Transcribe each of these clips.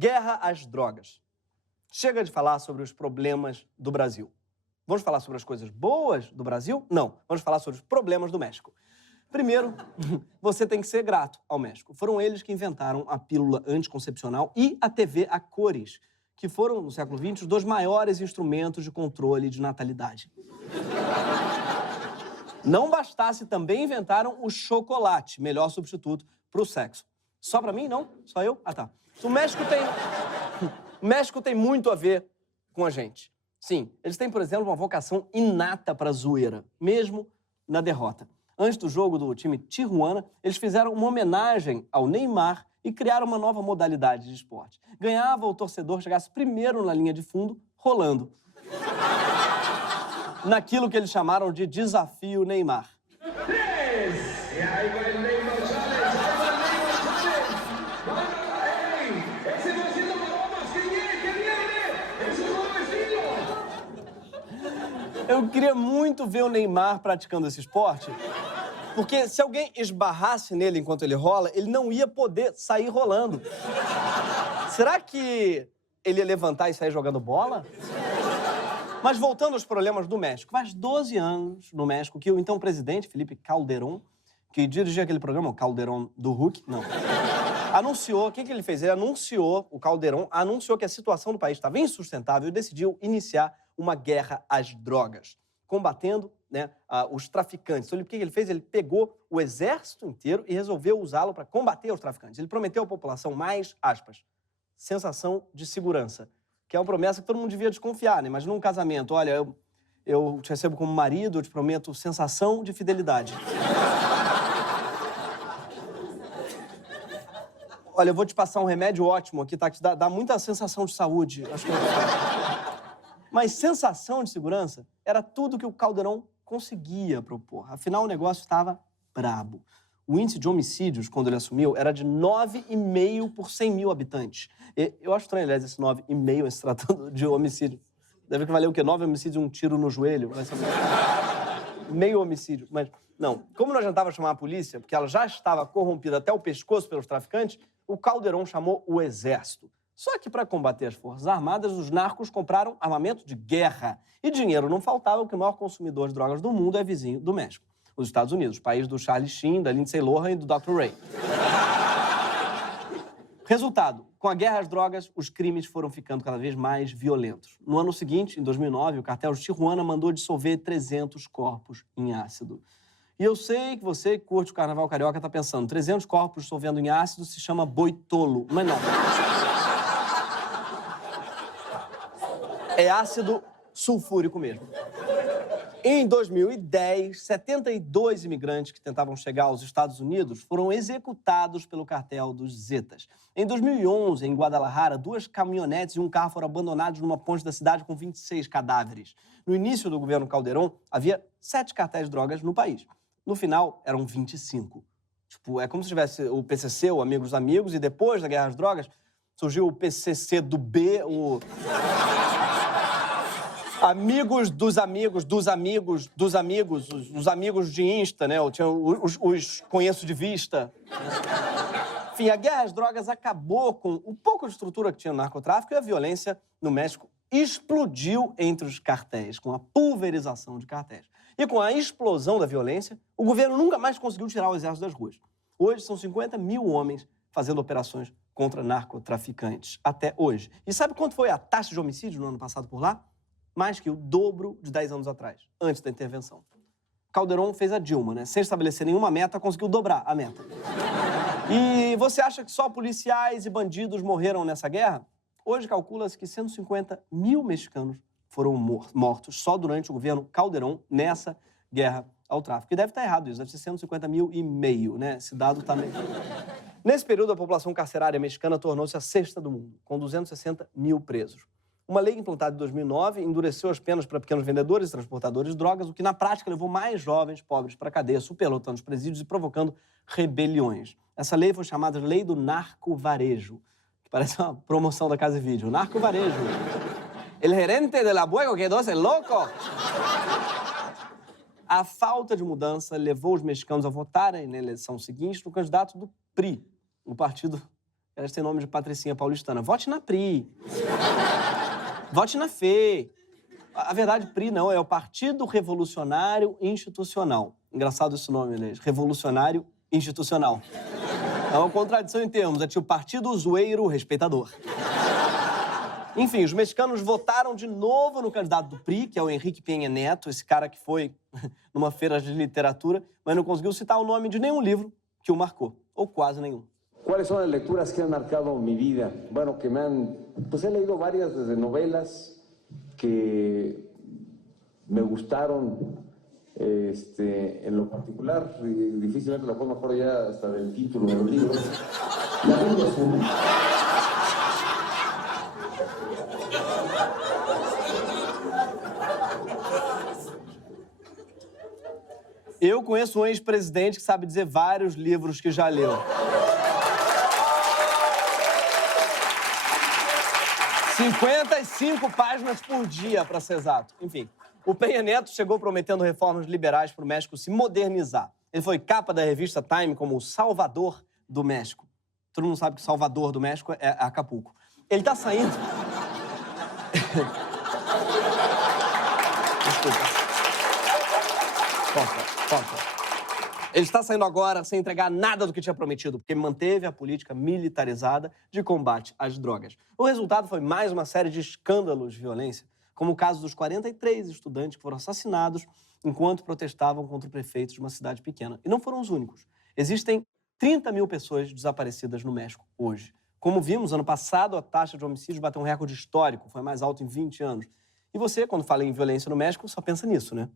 Guerra às drogas. Chega de falar sobre os problemas do Brasil. Vamos falar sobre as coisas boas do Brasil? Não. Vamos falar sobre os problemas do México. Primeiro, você tem que ser grato ao México. Foram eles que inventaram a pílula anticoncepcional e a TV a cores, que foram, no século XX, os dois maiores instrumentos de controle de natalidade. Não bastasse, também inventaram o chocolate, melhor substituto para o sexo. Só para mim, não? Só eu? Ah, tá. O México tem muito a ver com a gente. Sim, eles têm, por exemplo, uma vocação inata para a zoeira, mesmo na derrota. Antes do jogo do time Tijuana, eles fizeram uma homenagem ao Neymar e criaram uma nova modalidade de esporte. Ganhava o torcedor que chegasse primeiro na linha de fundo, rolando. Naquilo que eles chamaram de Desafio Neymar. E aí vai o Neymar Challenge, aí vai o Neymar Challenge. Ei, esse vecino maromas, quem é? Que viene? Esse é o vecino. Eu queria muito ver o Neymar praticando esse esporte, porque se alguém esbarrasse nele enquanto ele rola, ele não ia poder sair rolando. Será que ele ia levantar e sair jogando bola? Mas voltando aos problemas do México, faz 12 anos no México que o então presidente, Felipe Calderón, que dirigia aquele programa, o Calderón do Hulk, não, anunciou, o que ele fez? Ele anunciou, o Calderón anunciou que a situação do país estava insustentável e decidiu iniciar uma guerra às drogas, combatendo, né, os traficantes. Então, o que ele fez? Ele pegou o exército inteiro e resolveu usá-lo para combater os traficantes. Ele prometeu à população mais, aspas, sensação de segurança, que é uma promessa que todo mundo devia desconfiar, né? Imagina um casamento, olha, eu te recebo como marido, eu te prometo sensação de fidelidade. Olha, eu vou te passar um remédio ótimo aqui, tá? Que dá muita sensação de saúde. Acho que... Mas sensação de segurança era tudo que o Calderón conseguia propor. Afinal, o negócio estava brabo. O índice de homicídios, quando ele assumiu, era de 9,5 por 100 mil habitantes. Eu acho estranho, aliás, esse 9,5 se tratando de homicídio. Deve valer o quê? 9 homicídios e um tiro no joelho? Vai ser meio homicídio. Mas, não. Como não adiantava chamar a polícia, porque ela já estava corrompida até o pescoço pelos traficantes, o Calderón chamou o exército. Só que, para combater as forças armadas, os narcos compraram armamento de guerra. E dinheiro não faltava, porque o maior consumidor de drogas do mundo é vizinho do México. Os Estados Unidos, país do Charlie Sheen, da Lindsay Lohan e do Dr. Ray. Resultado, com a guerra às drogas, os crimes foram ficando cada vez mais violentos. No ano seguinte, em 2009, o cartel de Tijuana mandou dissolver 300 corpos em ácido. E eu sei que você que curte o carnaval carioca está pensando, 300 corpos dissolvendo em ácido se chama boi tolo, mas não. É ácido sulfúrico mesmo. Em 2010, 72 imigrantes que tentavam chegar aos Estados Unidos foram executados pelo cartel dos Zetas. Em 2011, em Guadalajara, 2 caminhonetes e um carro foram abandonados numa ponte da cidade com 26 cadáveres. No início do governo Calderón, havia 7 cartéis de drogas no país. No final, eram 25. Tipo, é como se tivesse o PCC, o Amigos dos Amigos, e depois da guerra às drogas, surgiu o PCC do B, o... Amigos dos amigos, dos amigos, dos amigos, os amigos de Insta, né? Eu tinha os conheço de vista. Enfim, a guerra às drogas acabou com o pouco de estrutura que tinha no narcotráfico e a violência no México explodiu entre os cartéis, com a pulverização de cartéis. E com a explosão da violência, o governo nunca mais conseguiu tirar o exército das ruas. Hoje são 50 mil homens fazendo operações contra narcotraficantes, até hoje. E sabe quanto foi a taxa de homicídio no ano passado por lá? Mais que o dobro de 10 anos atrás, antes da intervenção. Calderón fez a Dilma, né? Sem estabelecer nenhuma meta, conseguiu dobrar a meta. E você acha que só policiais e bandidos morreram nessa guerra? Hoje calcula-se que 150 mil mexicanos foram mortos só durante o governo Calderón nessa guerra ao tráfico. E deve estar errado isso, deve ser 150 mil e meio, né? Esse dado tá meio... Nesse período, a população carcerária mexicana tornou-se a 6ª do mundo, com 260 mil presos. Uma lei implantada em 2009 endureceu as penas para pequenos vendedores e transportadores de drogas, o que na prática levou mais jovens pobres para a cadeia, superlotando os presídios e provocando rebeliões. Essa lei foi chamada de Lei do Narco-Varejo, que parece uma promoção da Casa e Vídeo. Narco-Varejo. El gerente de la Buego quedó-se louco. A falta de mudança levou os mexicanos a votarem na eleição seguinte no candidato do PRI, o partido Elas têm nome de patricinha paulistana. Vote na PRI. Vote na FE. A verdade, PRI não, é o Partido Revolucionário Institucional. Engraçado esse nome, né? Revolucionário Institucional. É uma contradição em termos, é tipo Partido Zoeiro Respeitador. Enfim, os mexicanos votaram de novo no candidato do PRI, que é o Henrique Peña Neto, esse cara que foi numa feira de literatura, mas não conseguiu citar o nome de nenhum livro que o marcou, ou quase nenhum. ¿Cuáles son las lecturas que han marcado mi vida? Bueno, que me han... Pues he leído varias desde novelas que me gustaron, en lo particular, y difícilmente lo puedo mejor ya hasta del título del libro. La Biblia es una. Eu conheço um ex-presidente que sabe dizer vários livros que já leu. 55 páginas por dia, para ser exato. Enfim, o Peña Neto chegou prometendo reformas liberais para o México se modernizar. Ele foi capa da revista Time como o Salvador do México. Todo mundo sabe que Salvador do México é Acapulco. Ele tá saindo... Desculpa. Corta. Ele está saindo agora sem entregar nada do que tinha prometido, porque manteve a política militarizada de combate às drogas. O resultado foi mais uma série de escândalos de violência, como o caso dos 43 estudantes que foram assassinados enquanto protestavam contra o prefeito de uma cidade pequena. E não foram os únicos. Existem 30 mil pessoas desaparecidas no México hoje. Como vimos, ano passado, a taxa de homicídios bateu um recorde histórico, foi a mais alta em 20 anos. E você, quando fala em violência no México, só pensa nisso, né?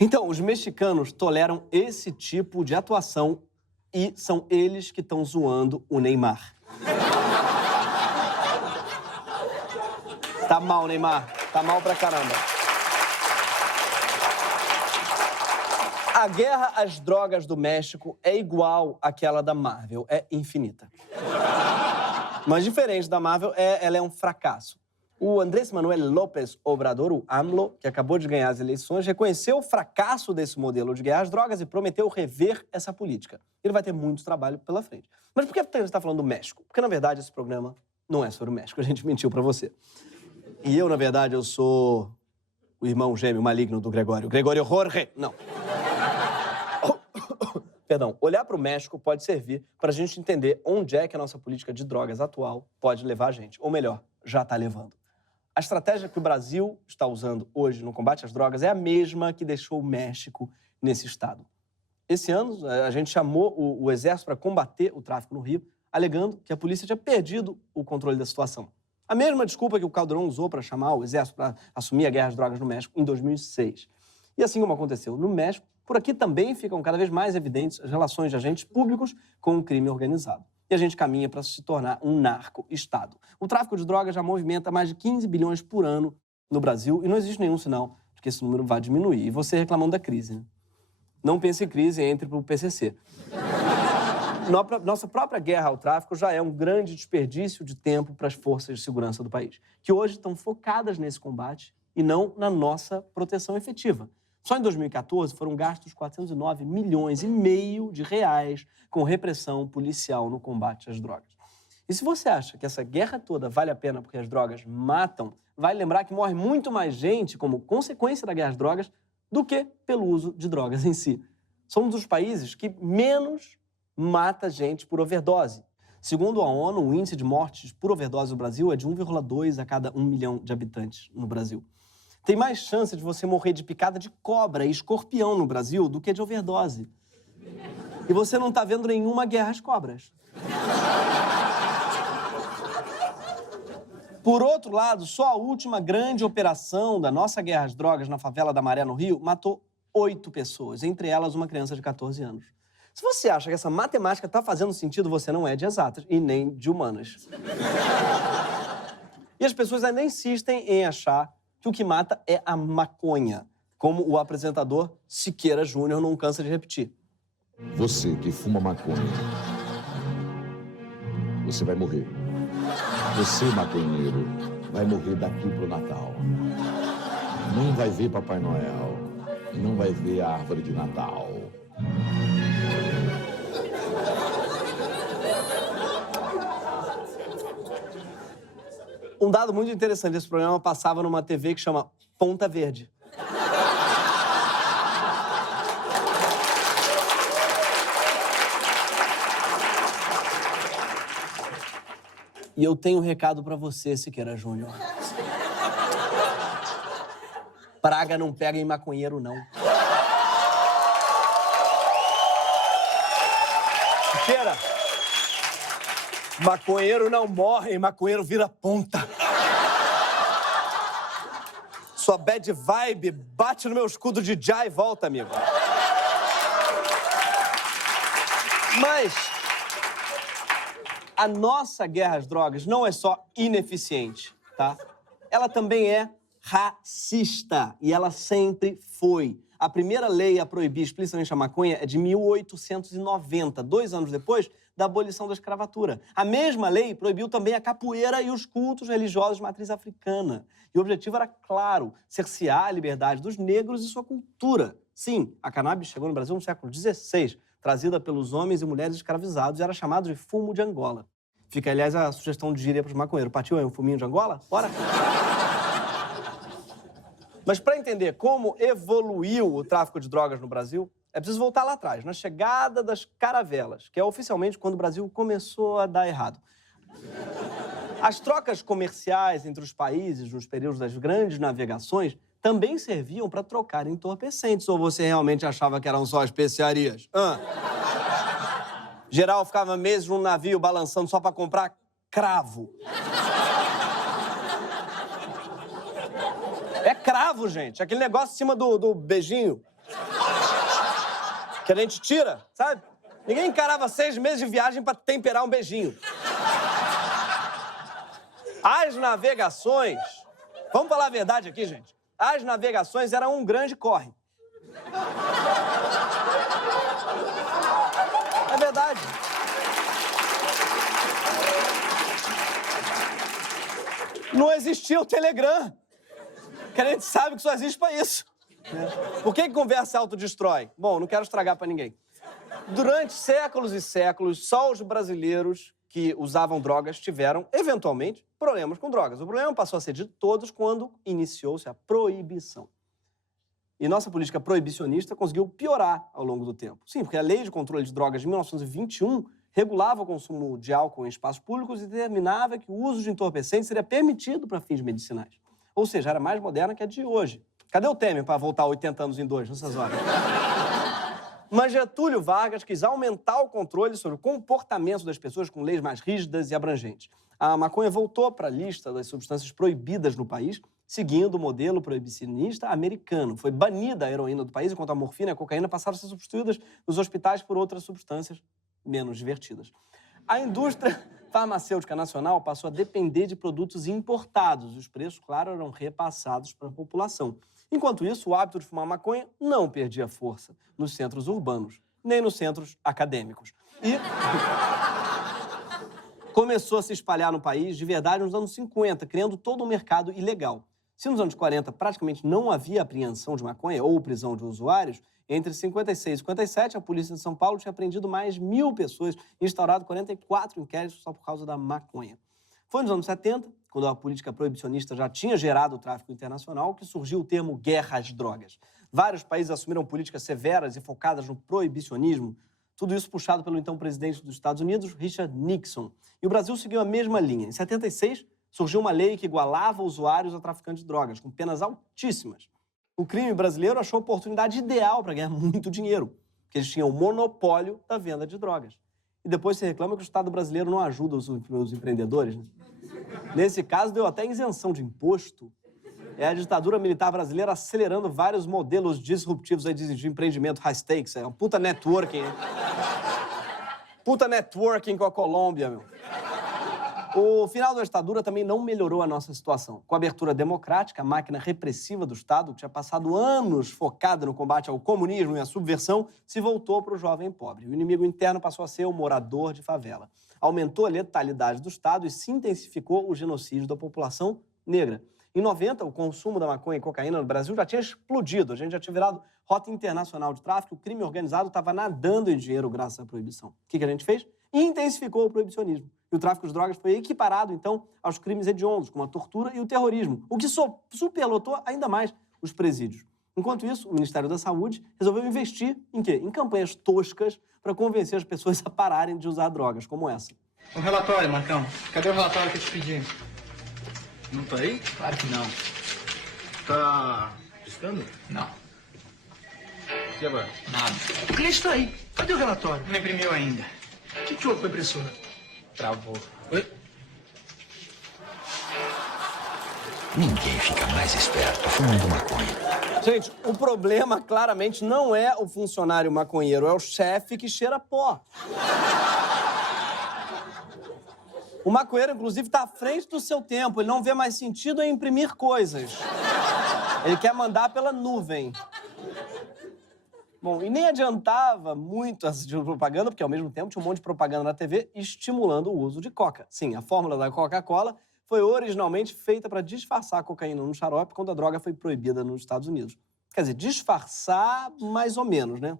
Então, os mexicanos toleram esse tipo de atuação e são eles que estão zoando o Neymar. Tá mal, Neymar. Tá mal pra caramba. A guerra às drogas do México é igual àquela da Marvel, é infinita. Mas diferente da Marvel, ela é um fracasso. O Andrés Manuel López Obrador, o AMLO, que acabou de ganhar as eleições, reconheceu o fracasso desse modelo de guerra às drogas e prometeu rever essa política. Ele vai ter muito trabalho pela frente. Mas por que você está falando do México? Porque, na verdade, esse programa não é sobre o México. A gente mentiu pra você. E eu, na verdade, eu sou o irmão gêmeo maligno do Gregório. Gregório Jorge. Não. Perdão. Olhar para o México pode servir para a gente entender onde é que a nossa política de drogas atual pode levar a gente. Ou melhor, já está levando. A estratégia que o Brasil está usando hoje no combate às drogas é a mesma que deixou o México nesse estado. Esse ano, a gente chamou o Exército para combater o tráfico no Rio, alegando que a polícia tinha perdido o controle da situação. A mesma desculpa que o Calderón usou para chamar o Exército para assumir a guerra às drogas no México em 2006. E assim como aconteceu no México, por aqui também ficam cada vez mais evidentes as relações de agentes públicos com o crime organizado. E a gente caminha para se tornar um narco-estado. O tráfico de drogas já movimenta mais de 15 bilhões por ano no Brasil e não existe nenhum sinal de que esse número vai diminuir. E você reclamando da crise, né? Não pense em crise, entre para o PCC. Nossa própria guerra ao tráfico já é um grande desperdício de tempo para as forças de segurança do país, que hoje estão focadas nesse combate e não na nossa proteção efetiva. Só em 2014 foram gastos 409 milhões e meio de reais com repressão policial no combate às drogas. E se você acha que essa guerra toda vale a pena porque as drogas matam, vale lembrar que morre muito mais gente como consequência da guerra às drogas do que pelo uso de drogas em si. Somos um dos países que menos mata gente por overdose. Segundo a ONU, o índice de mortes por overdose no Brasil é de 1,2 a cada 1 milhão de habitantes no Brasil. Tem mais chance de você morrer de picada de cobra e escorpião no Brasil do que de overdose. E você não está vendo nenhuma guerra às cobras. Por outro lado, só a última grande operação da nossa guerra às drogas na favela da Maré, no Rio, matou 8 pessoas, entre elas uma criança de 14 anos. Se você acha que essa matemática está fazendo sentido, você não é de exatas e nem de humanas. E as pessoas ainda insistem em achar que o que mata é a maconha, como o apresentador Siqueira Júnior não cansa de repetir. Você que fuma maconha, você vai morrer. Você, maconheiro, vai morrer daqui pro Natal. Não vai ver Papai Noel. Não vai ver a árvore de Natal. Um dado muito interessante desse programa passava numa TV que chama Ponta Verde. E eu tenho um recado pra você, Siqueira Júnior. Praga não pega em maconheiro, não. Siqueira, maconheiro não morre, maconheiro vira ponta. Sua bad vibe bate no meu escudo de já e volta, amigo. Mas a nossa guerra às drogas não é só ineficiente, tá? Ela também é racista, e ela sempre foi. A primeira lei a proibir explicitamente a maconha é de 1890, 2 anos depois da abolição da escravatura. A mesma lei proibiu também a capoeira e os cultos religiosos de matriz africana. E o objetivo era, claro, cercear a liberdade dos negros e sua cultura. Sim, a cannabis chegou no Brasil no século XVI, trazida pelos homens e mulheres escravizados, e era chamado de fumo de Angola. Fica, aliás, a sugestão de gíria para os maconheiros. Partiu aí um fuminho de Angola? Bora! Mas para entender como evoluiu o tráfico de drogas no Brasil, é preciso voltar lá atrás, na chegada das caravelas, que é oficialmente quando o Brasil começou a dar errado. As trocas comerciais entre os países nos períodos das grandes navegações também serviam para trocar entorpecentes. Ou você realmente achava que eram só especiarias? Geral ficava meses num navio balançando só para comprar cravo. É cravo, gente. Aquele negócio em cima do beijinho. Que a gente tira, sabe? Ninguém encarava 6 meses de viagem para temperar um beijinho. As navegações... Vamos falar a verdade aqui, gente. As navegações eram um grande corre. É verdade. Não existia o Telegram. Que a gente sabe que só existe pra isso. Por que conversa se autodestrói? Bom, não quero estragar pra ninguém. Durante séculos e séculos, só os brasileiros que usavam drogas tiveram, eventualmente, problemas com drogas. O problema passou a ser de todos quando iniciou-se a proibição. E nossa política proibicionista conseguiu piorar ao longo do tempo. Sim, porque a Lei de Controle de Drogas de 1921 regulava o consumo de álcool em espaços públicos e determinava que o uso de entorpecentes seria permitido para fins medicinais. Ou seja, era mais moderna que a de hoje. Cadê o Temer para voltar 80 anos em 2 nessas horas? Mas Getúlio Vargas quis aumentar o controle sobre o comportamento das pessoas com leis mais rígidas e abrangentes. A maconha voltou para a lista das substâncias proibidas no país, seguindo o modelo proibicionista americano. Foi banida a heroína do país, enquanto a morfina e a cocaína passaram a ser substituídas nos hospitais por outras substâncias menos divertidas. A indústria farmacêutica nacional passou a depender de produtos importados. Os preços, claro, eram repassados para a população. Enquanto isso, o hábito de fumar maconha não perdia força nos centros urbanos, nem nos centros acadêmicos. E começou a se espalhar no país de verdade nos anos 50, criando todo um mercado ilegal. Se nos anos 40 praticamente não havia apreensão de maconha ou prisão de usuários, entre 56 e 57, a polícia de São Paulo tinha apreendido mais de 1.000 pessoas e instaurado 44 inquéritos só por causa da maconha. Foi nos anos 70, quando a política proibicionista já tinha gerado o tráfico internacional, que surgiu o termo guerra às drogas. Vários países assumiram políticas severas e focadas no proibicionismo, tudo isso puxado pelo então presidente dos Estados Unidos, Richard Nixon. E o Brasil seguiu a mesma linha. Em 76, surgiu uma lei que igualava usuários a traficantes de drogas, com penas altíssimas. O crime brasileiro achou a oportunidade ideal para ganhar muito dinheiro, porque eles tinham o monopólio da venda de drogas. E depois se reclama que o Estado brasileiro não ajuda os empreendedores, né? Nesse caso, deu até isenção de imposto. É a ditadura militar brasileira acelerando vários modelos disruptivos aí de empreendimento high stakes. É um puta networking, hein? Puta networking com a Colômbia, meu. O final da ditadura também não melhorou a nossa situação. Com a abertura democrática, a máquina repressiva do Estado, que tinha passado anos focada no combate ao comunismo e à subversão, se voltou para o jovem pobre. O inimigo interno passou a ser o morador de favela. Aumentou a letalidade do Estado e se intensificou o genocídio da população negra. Em 90, o consumo da maconha e cocaína no Brasil já tinha explodido. A gente já tinha virado rota internacional de tráfico. O crime organizado estava nadando em dinheiro graças à proibição. O que a gente fez? Intensificou o proibicionismo. E o tráfico de drogas foi equiparado, então, aos crimes hediondos, como a tortura e o terrorismo, o que superlotou ainda mais os presídios. Enquanto isso, o Ministério da Saúde resolveu investir em quê? Em campanhas toscas para convencer as pessoas a pararem de usar drogas, como essa. Um relatório, Marcão. Cadê o relatório que eu te pedi? Não tá aí? Claro que não. Tá piscando? Não. E agora? Nada. O cliente tá aí. Cadê o relatório? Não imprimiu ainda. O que houve com a impressora? Travou. Oi? Ninguém fica mais esperto fumando maconha. Gente, o problema claramente não é o funcionário maconheiro, é o chefe que cheira pó. O maconheiro, inclusive, está à frente do seu tempo. Ele não vê mais sentido em imprimir coisas. Ele quer mandar pela nuvem. Bom, e nem adiantava muito essa propaganda, porque ao mesmo tempo tinha um monte de propaganda na TV estimulando o uso de coca. Sim, a fórmula da Coca-Cola foi originalmente feita para disfarçar a cocaína no xarope quando a droga foi proibida nos Estados Unidos. Quer dizer, disfarçar mais ou menos, né?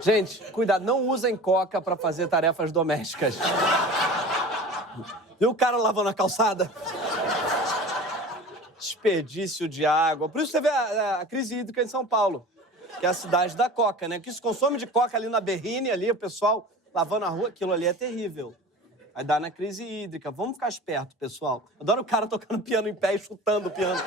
Gente, cuidado, não usem coca para fazer tarefas domésticas. Viu o cara lavando a calçada? Desperdício de água. Por isso você vê a crise hídrica em São Paulo, que é a cidade da coca, né? O que se consome de coca ali na Berrine, ali, o pessoal lavando a rua, aquilo ali é terrível. Vai dar na crise hídrica. Vamos ficar esperto, pessoal. Adoro o cara tocando piano em pé e chutando o piano.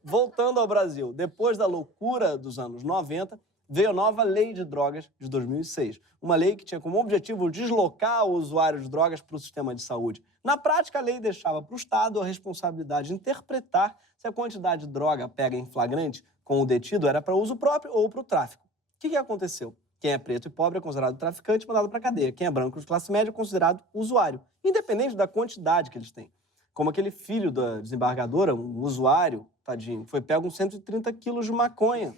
Voltando ao Brasil, depois da loucura dos anos 90, veio a nova Lei de Drogas de 2006. Uma lei que tinha como objetivo deslocar o usuário de drogas para o sistema de saúde. Na prática, a lei deixava para o Estado a responsabilidade de interpretar se a quantidade de droga pega em flagrante com o detido era para uso próprio ou para o tráfico. O que aconteceu? Quem é preto e pobre é considerado traficante e mandado para a cadeia. Quem é branco de classe média é considerado usuário, independente da quantidade que eles têm. Como aquele filho da desembargadora, um usuário, tadinho, foi pego uns 130 quilos de maconha.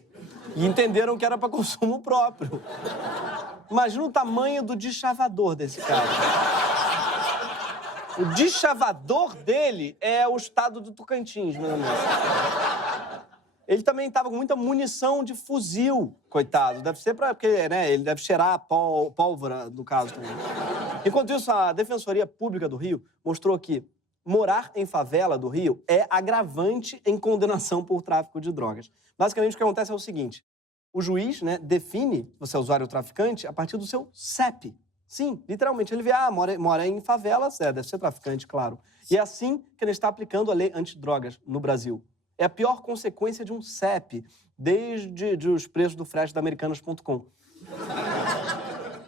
E entenderam que era para consumo próprio. Imagina o tamanho do deschavador desse cara. O deschavador dele é o estado do Tocantins, meu amigo. Ele também estava com muita munição de fuzil, coitado. Deve ser porque, né, ele deve cheirar a pólvora, no caso também. Enquanto isso, a Defensoria Pública do Rio mostrou que morar em favela do Rio é agravante em condenação por tráfico de drogas. Basicamente, o que acontece é o seguinte. O juiz, né, define você é usuário ou traficante a partir do seu CEP. Sim, literalmente. Ele vê, mora em favelas, deve ser traficante, claro. E é assim que ele está aplicando a lei antidrogas no Brasil. É a pior consequência de um CEP, desde os preços do frete da Americanas.com.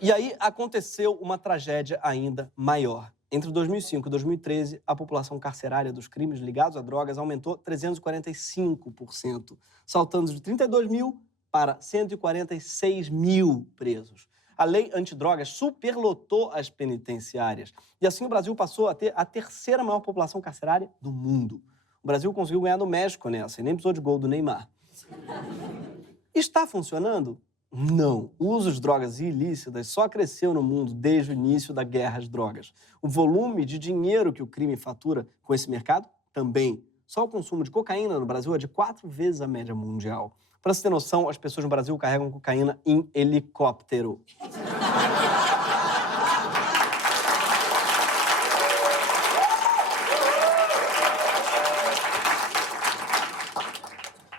E aí aconteceu uma tragédia ainda maior. Entre 2005 e 2013, a população carcerária dos crimes ligados a drogas aumentou 345%, saltando de 32 mil para 146 mil presos. A lei antidrogas superlotou as penitenciárias. E assim o Brasil passou a ter a terceira maior população carcerária do mundo. O Brasil conseguiu ganhar do México nessa, e nem precisou de gol do Neymar. Está funcionando? Não. O uso de drogas ilícitas só cresceu no mundo desde o início da guerra às drogas. O volume de dinheiro que o crime fatura com esse mercado também. Só o consumo de cocaína no Brasil é de 4 vezes a média mundial. Para você ter noção, as pessoas no Brasil carregam cocaína em helicóptero.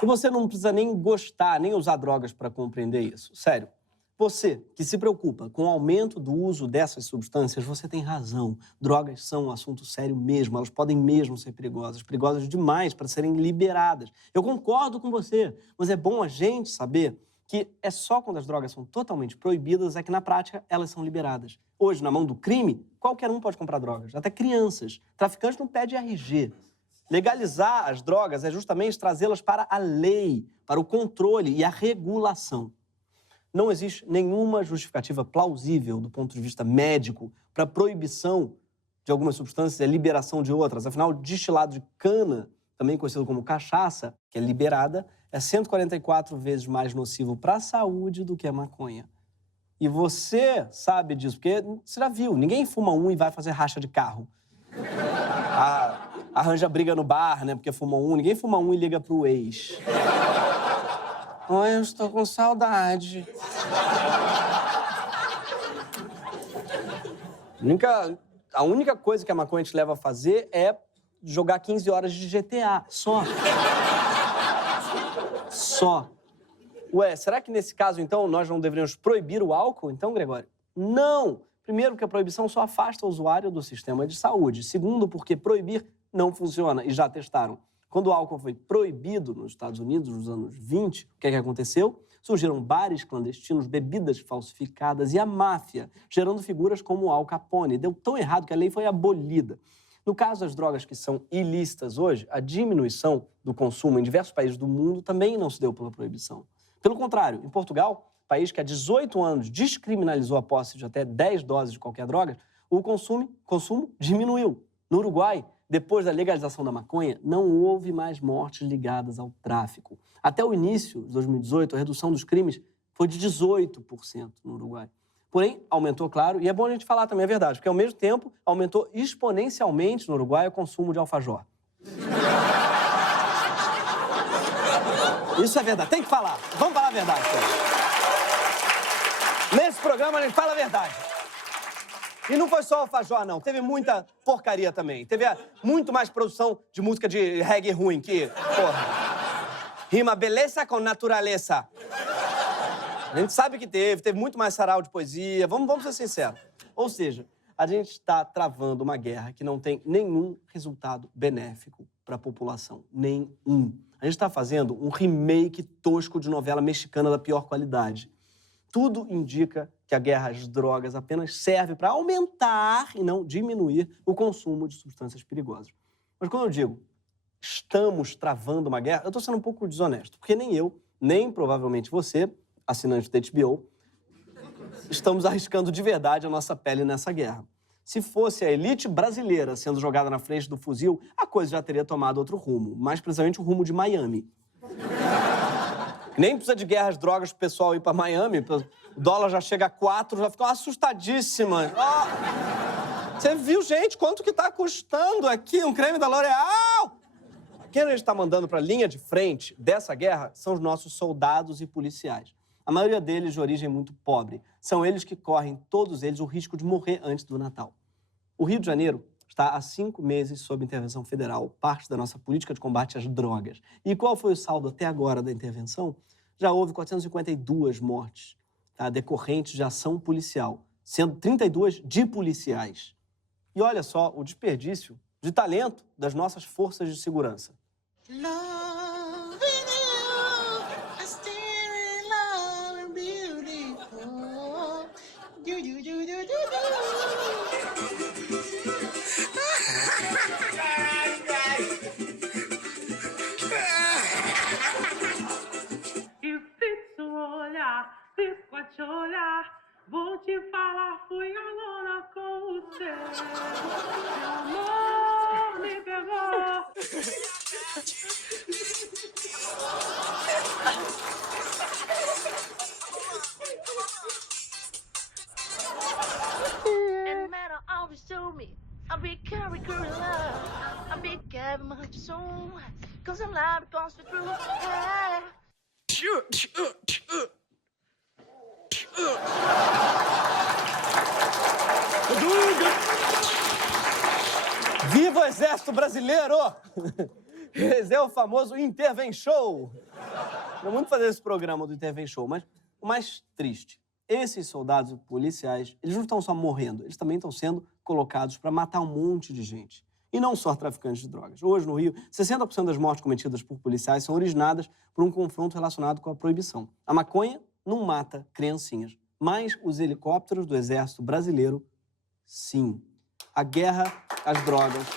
E você não precisa nem gostar, nem usar drogas para compreender isso. Sério. Você que se preocupa com o aumento do uso dessas substâncias, você tem razão. Drogas são um assunto sério mesmo. Elas podem mesmo ser perigosas demais para serem liberadas. Eu concordo com você, mas é bom a gente saber que é só quando as drogas são totalmente proibidas é que, na prática, elas são liberadas. Hoje, na mão do crime, qualquer um pode comprar drogas, até crianças. Traficante não pede RG. Legalizar as drogas é justamente trazê-las para a lei, para o controle e a regulação. Não existe nenhuma justificativa plausível do ponto de vista médico para a proibição de algumas substâncias e a liberação de outras. Afinal, destilado de cana, também conhecido como cachaça, que é liberada, é 144 vezes mais nocivo para a saúde do que a maconha. E você sabe disso, porque você já viu, ninguém fuma um e vai fazer racha de carro. Arranja briga no bar, né, porque fuma um. Ninguém fuma um e liga pro ex. Oi, eu estou com saudade. A única coisa que a maconha te leva a fazer é jogar 15 horas de GTA. Só. Só. Ué, será que nesse caso, então, nós não deveríamos proibir o álcool, então, Gregório? Não! Primeiro, porque a proibição só afasta o usuário do sistema de saúde. Segundo, porque proibir não funciona, e já testaram. Quando o álcool foi proibido nos Estados Unidos, nos anos 20, o que é que aconteceu? Surgiram bares clandestinos, bebidas falsificadas e a máfia, gerando figuras como o Al Capone. Deu tão errado que a lei foi abolida. No caso das drogas que são ilícitas hoje, a diminuição do consumo em diversos países do mundo também não se deu pela proibição. Pelo contrário, em Portugal, país que há 18 anos descriminalizou a posse de até 10 doses de qualquer droga, o consumo diminuiu. No Uruguai, depois da legalização da maconha, não houve mais mortes ligadas ao tráfico. Até o início de 2018, a redução dos crimes foi de 18% no Uruguai. Porém, aumentou, claro, e é bom a gente falar também a verdade, porque ao mesmo tempo aumentou exponencialmente no Uruguai o consumo de alfajor. Isso é verdade, tem que falar. Vamos falar a verdade, cara. Nesse programa a gente fala a verdade. E não foi só alfajor, não. Teve muita porcaria também. Teve muito mais produção de música de reggae ruim que, porra, rima beleza com naturaleza. A gente sabe que teve muito mais sarau de poesia. Vamos ser sinceros. Ou seja, a gente está travando uma guerra que não tem nenhum resultado benéfico para a população. Nenhum. A gente está fazendo um remake tosco de novela mexicana da pior qualidade. Tudo indica que a guerra às drogas apenas serve para aumentar e não diminuir o consumo de substâncias perigosas. Mas quando eu digo estamos travando uma guerra, eu estou sendo um pouco desonesto, porque nem eu, nem provavelmente você, assinante da HBO, estamos arriscando de verdade a nossa pele nessa guerra. Se fosse a elite brasileira sendo jogada na frente do fuzil, a coisa já teria tomado outro rumo, mais precisamente o rumo de Miami. Nem precisa de guerra às drogas pro pessoal ir pra Miami. O dólar já chega a 4, já ficam assustadíssimas. Oh, você viu, gente, quanto que tá custando aqui um creme da L'Oréal? Quem a gente tá mandando pra linha de frente dessa guerra são os nossos soldados e policiais. A maioria deles de origem muito pobre. São eles que correm, todos eles, o risco de morrer antes do Natal. O Rio de Janeiro está há 5 meses sob intervenção federal, parte da nossa política de combate às drogas. E qual foi o saldo até agora da intervenção? Já houve 452 mortes, tá, decorrentes de ação policial, sendo 32 de policiais. E olha só o desperdício de talento das nossas forças de segurança. Pisco a te olhar, vou te falar, fui a lona com o seu. Meu amor me pegou. And man, always show me a big carry girl love, a big cab much soon, cause I'm loud across the truth. Viva o Exército Brasileiro! Esse é o famoso Intervém Show. Não muito fazer esse programa do Intervém Show, mas o mais triste, esses soldados policiais, eles não estão só morrendo, eles também estão sendo colocados para matar um monte de gente. E não só traficantes de drogas. Hoje, no Rio, 60% das mortes cometidas por policiais são originadas por um confronto relacionado com a proibição. A maconha não mata criancinhas, mas os helicópteros do Exército Brasileiro, sim. A guerra às drogas.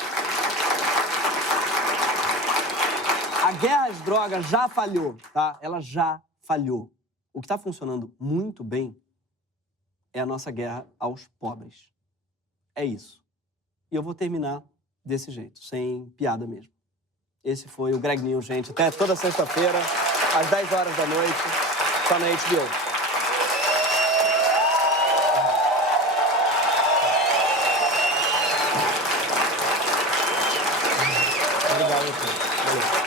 A guerra às drogas já falhou, tá? Ela já falhou. O que está funcionando muito bem é a nossa guerra aos pobres. É isso. E eu vou terminar desse jeito, sem piada mesmo. Esse foi o Greg News, gente. Até toda sexta-feira, às 10 horas da noite, só na HBO. Obrigado, Valeu.